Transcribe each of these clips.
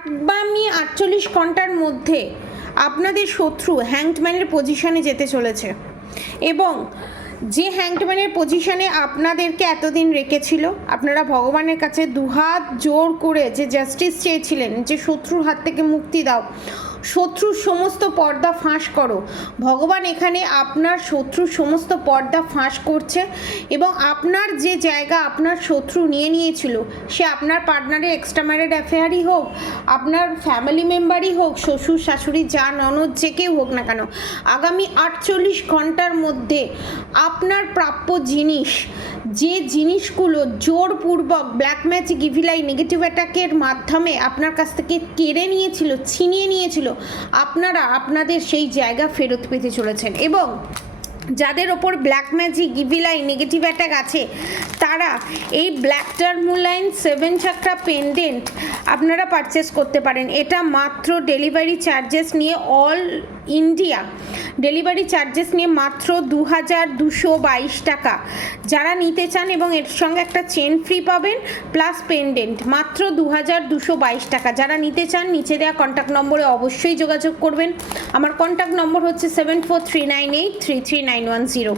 আগামী 48 ঘন্টার মধ্যে আপনাদের শত্রু হ্যাংডম্যানের পজিশনে যেতে চলেছে এবং যে হ্যাংডম্যানের পজিশনে আপনাদেরকে এতদিন রেখেছিল, আপনারা ভগবানের কাছে দুহাত জোর করে যে জাস্টিস চেয়েছিলেন, যে শত্রুর হাত থেকে মুক্তি দাও, শত্রুর সমস্ত পর্দা ফাঁস করো, ভগবান এখানে আপনার শত্রুর সমস্ত পর্দা ফাঁস করছে এবং আপনার যে জায়গা আপনার শত্রু নিয়ে নিয়েছিল, সে আপনার পার্টনারের এক্সট্রা ম্যারিড অ্যাফেয়ারই হোক, আপনার ফ্যামিলি মেম্বারই হোক, শ্বশুর শাশুড়ি যা ননদ যে কেউ হোক না কেন, আগামী 48 ঘন্টার মধ্যে আপনার প্রাপ্য জিনিস, যে জিনিসগুলো জোরপূর্বক black magic, evil I, negative অ্যাটাকের মাধ্যমে আপনার কাছ থেকে কেড়ে নিয়েছিল, ছিনিয়ে নিয়েছিল, আপনারা আপনাদের সেই জায়গা ফেরত পেতে চলেছেন। এবং যাদের ওপর black magic, evil I, negative attack আছে, তারা এই ব্ল্যাক টার্মুলাইন 7 চাকরা পেন্ডেন্ট আপনারা পারচেস করতে পারেন। এটা মাত্র ডেলিভারি চার্জেস নিয়ে, অল ইন্ডিয়া ডেলিভারি চার্জেস নিয়ে মাত্র 2222 টাকা। যারা নিতে চান এবং এর সঙ্গে একটা চেন ফ্রি পাবেন প্লাস পেন্ডেন্ট, মাত্র 2222 টাকা। যারা নিতে চান নিচে দেওয়া কন্ট্যাক্ট নম্বরে অবশ্যই যোগাযোগ করবেন। আমার কন্ট্যাক্ট নম্বর হচ্ছে 7439833910।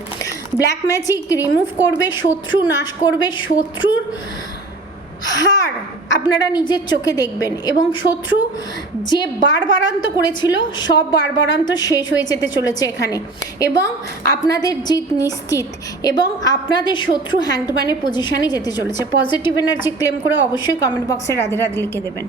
ব্ল্যাক ম্যাজিক রিমুভ করবে, শত্রু নাশ করবে, শত্রুর হার আপনারা নিজের চোখে দেখবেন এবং শত্রু যে বাড়বাড়ান্ত করেছিল সব বাড়বাড়ান্ত শেষ হয়ে যেতে চলেছে এখানে এবং আপনাদের জিত নিশ্চিত এবং আপনাদের শত্রু হ্যাংডম্যানের পজিশনে যেতে চলেছে। পজিটিভ এনার্জি ক্লেম করে অবশ্যই কমেন্ট বক্সে রাধে রাধে লিখে দেবেন।